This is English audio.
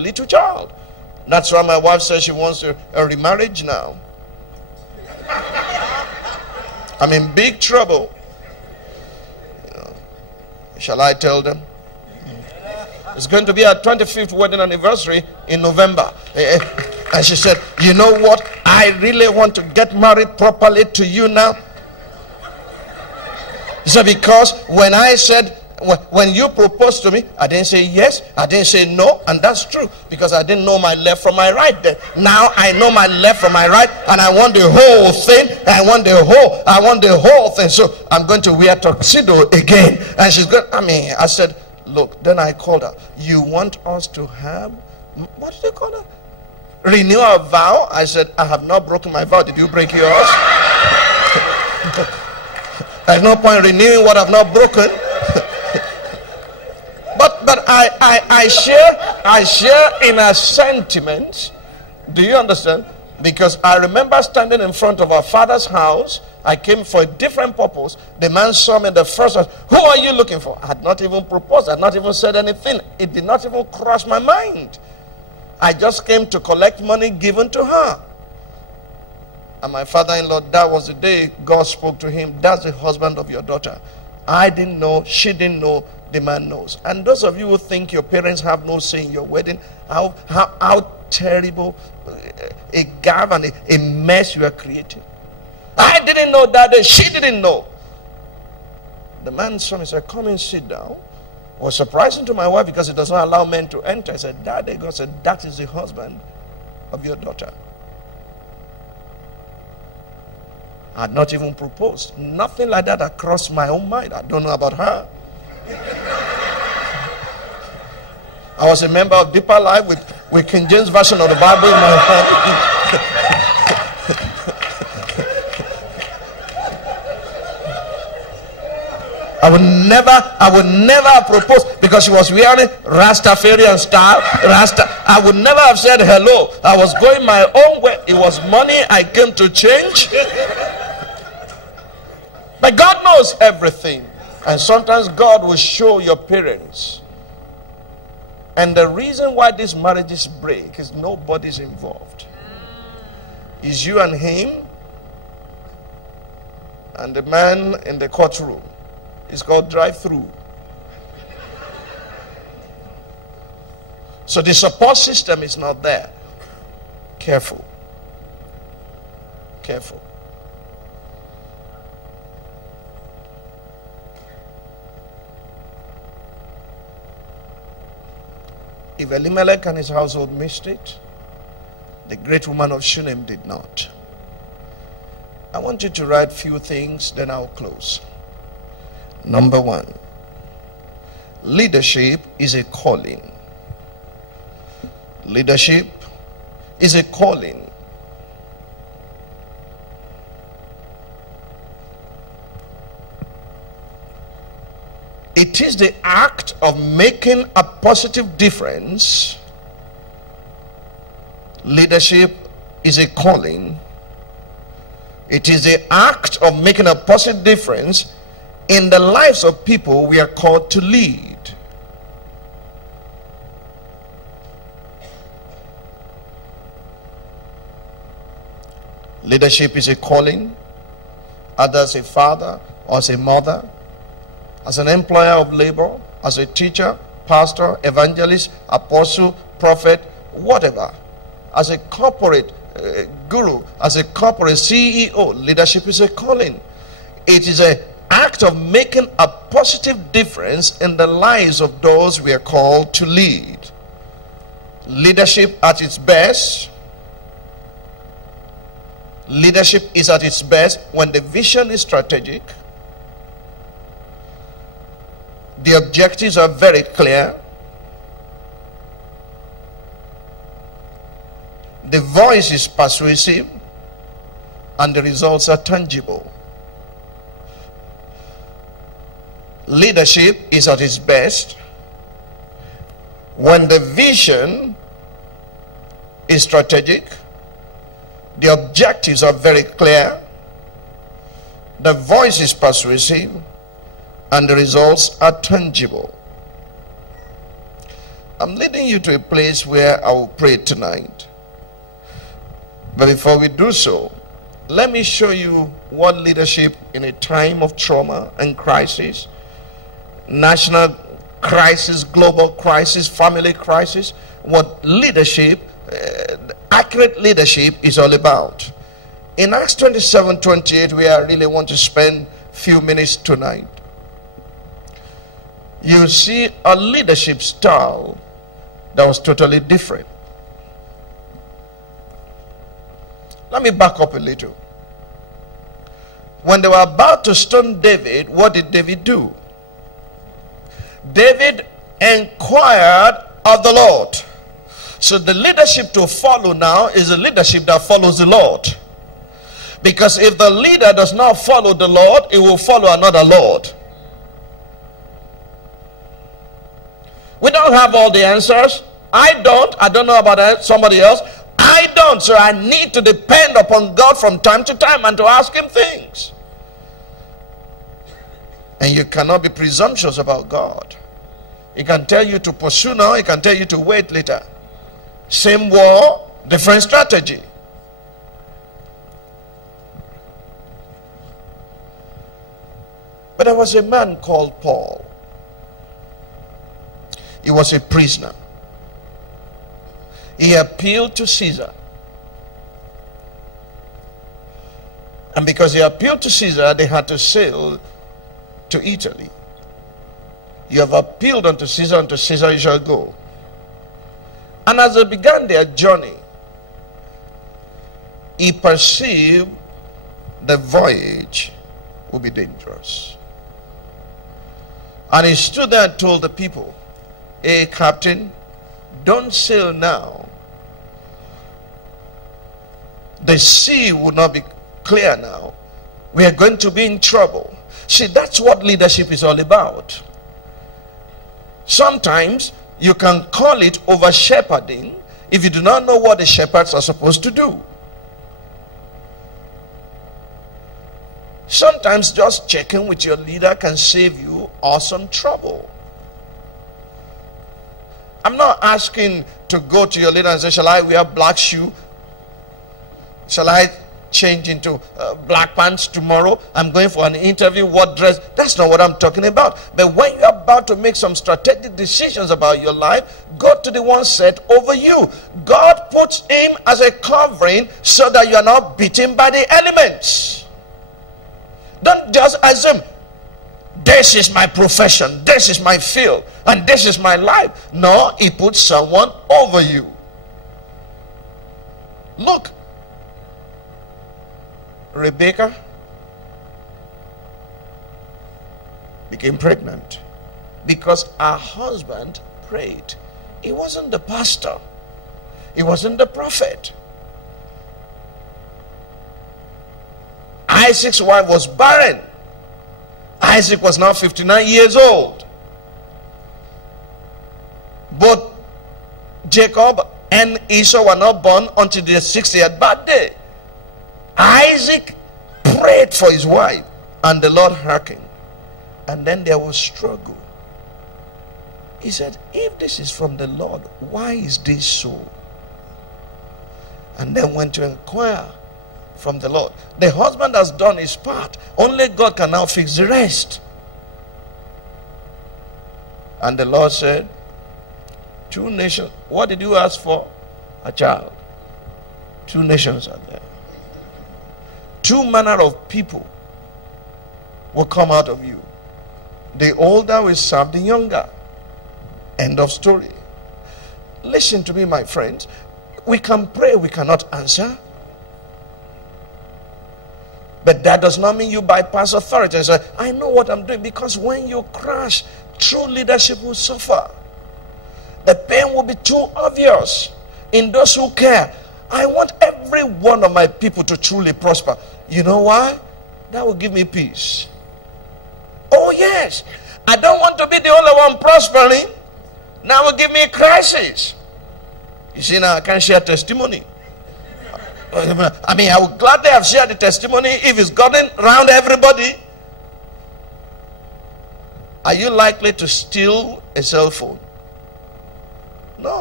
little child. That's why my wife says she wants a remarriage now. I'm in big trouble. Shall I tell them? It's going to be our 25th wedding anniversary in November. And she said, you know what? I really want to get married properly to you now. So because when I said, when you proposed to me, I didn't say yes, I didn't say no, and that's true because I didn't know my left from my right then. Now I know my left from my right, and I want the whole thing. I want the whole thing. So I'm going to wear tuxedo again. And she's going, I said, look, then I called her. You want us to have, what did you call her? Renew our vow? I said, I have not broken my vow. Did you break yours? There's no point renewing what I've not broken. But I share in her sentiments. Do you understand? Because I remember standing in front of our father's house. I came for a different purpose. The man saw me the first one. Who are you looking for? I had not even proposed. I had not even said anything. It did not even cross my mind. I just came to collect money given to her. And my father-in-law, that was the day God spoke to him. That's the husband of your daughter. I didn't know. She didn't know. The man knows. And those of you who think your parents have no say in your wedding, how terrible a gap and a mess you are creating. I didn't know that day. She didn't know. The man saw me and said, come and sit down. It was surprising to my wife because it does not allow men to enter. I said, Daddy. God said, that is the husband of your daughter. I had not even proposed. Nothing like that crossed my own mind. I don't know about her. I was a member of Deeper Life with King James Version of the Bible in my hand. I would never propose because she was wearing Rastafarian style. I would never have said hello. I was going my own way. It was money I came to change. But God knows everything. And sometimes God will show your parents. And the reason why these marriages break is nobody's involved. It's you and him and the man in the courtroom. It's called drive-through. So the support system is not there. Careful. Careful. If Elimelech and his household missed it, the great woman of Shunem did not. I want you to write few things, then I'll close. Number one, leadership is a calling. Leadership is a calling. It is the act of making a positive difference. Leadership is a calling. It is the act of making a positive difference in the lives of people we are called to lead. Leadership is a calling, either as a father or as a mother, as an employer of labor, as a teacher, pastor, evangelist, apostle, prophet, whatever. As a corporate guru, as a corporate CEO, leadership is a calling. It is an act of making a positive difference in the lives of those we are called to lead. Leadership at its best. Leadership is at its best when the vision is strategic. The objectives are very clear. The voice is persuasive. And the results are tangible. Leadership is at its best when the vision is strategic. The objectives are very clear. The voice is persuasive. And the results are tangible. I'm leading you to a place where I will pray tonight. But before we do so, let me show you what leadership in a time of trauma and crisis, national crisis, global crisis, family crisis, what leadership, accurate leadership is all about. In Acts 27:28, where I really want to spend a few minutes tonight, you see a leadership style that was totally different. Let me back up a little. When they were about to stone David, what did David do? David inquired of the Lord. So the leadership to follow now is a leadership that follows the Lord. Because if the leader does not follow the Lord, it will follow another Lord. We don't have all the answers. I don't know about somebody else. I don't. So I need to depend upon God from time to time and to ask him things. And you cannot be presumptuous about God. He can tell you to pursue now. He can tell you to wait later. Same war, different strategy. But there was a man called Paul. He was a prisoner. He appealed to Caesar. And because he appealed to Caesar, they had to sail to Italy. You have appealed unto Caesar you shall go. And as they began their journey, he perceived the voyage would be dangerous. And he stood there and told the people, "Hey, captain, don't sail now. The sea will not be clear now. We are going to be in trouble." See, that's what leadership is all about. Sometimes you can call it over shepherding if you do not know what the shepherds are supposed to do. Sometimes just checking with your leader can save you awesome trouble. I'm not asking to go to your leader and say, "Shall I wear black shoe? Shall I change into black pants tomorrow? I'm going for an interview. What dress?" That's not what I'm talking about. But when you're about to make some strategic decisions about your life, go to the one set over you. God puts him as a covering so that you are not beaten by the elements. Don't just assume, "This is my profession, this is my field, and this is my life." No, he puts someone over you. Look, Rebecca became pregnant because her husband prayed. He wasn't the pastor. He wasn't the prophet. Isaac's wife was barren. Isaac was now 59 years old. Both Jacob and Esau were not born until their 60th birthday. Isaac prayed for his wife, and the Lord hearkened. And then there was struggle. He said, "If this is from the Lord, why is this so?" And then went to inquire from the Lord. The husband has done his part. Only God can now fix the rest. And the Lord said, "Two nations." What did you ask for? A child. Two nations are there. Two manner of people will come out of you. The older will serve the younger. End of story. Listen to me, my friends. We can pray, we cannot answer. But that does not mean you bypass authority and say, "I know what I'm doing," because when you crash, true leadership will suffer. The pain will be too obvious in those who care. I want every one of my people to truly prosper. You know why? That will give me peace. Oh yes, I don't want to be the only one prospering. That will give me a crisis. You see, now I can't share testimony. I mean, I would gladly have shared the testimony if it's gotten around everybody. Are you likely to steal a cell phone? No.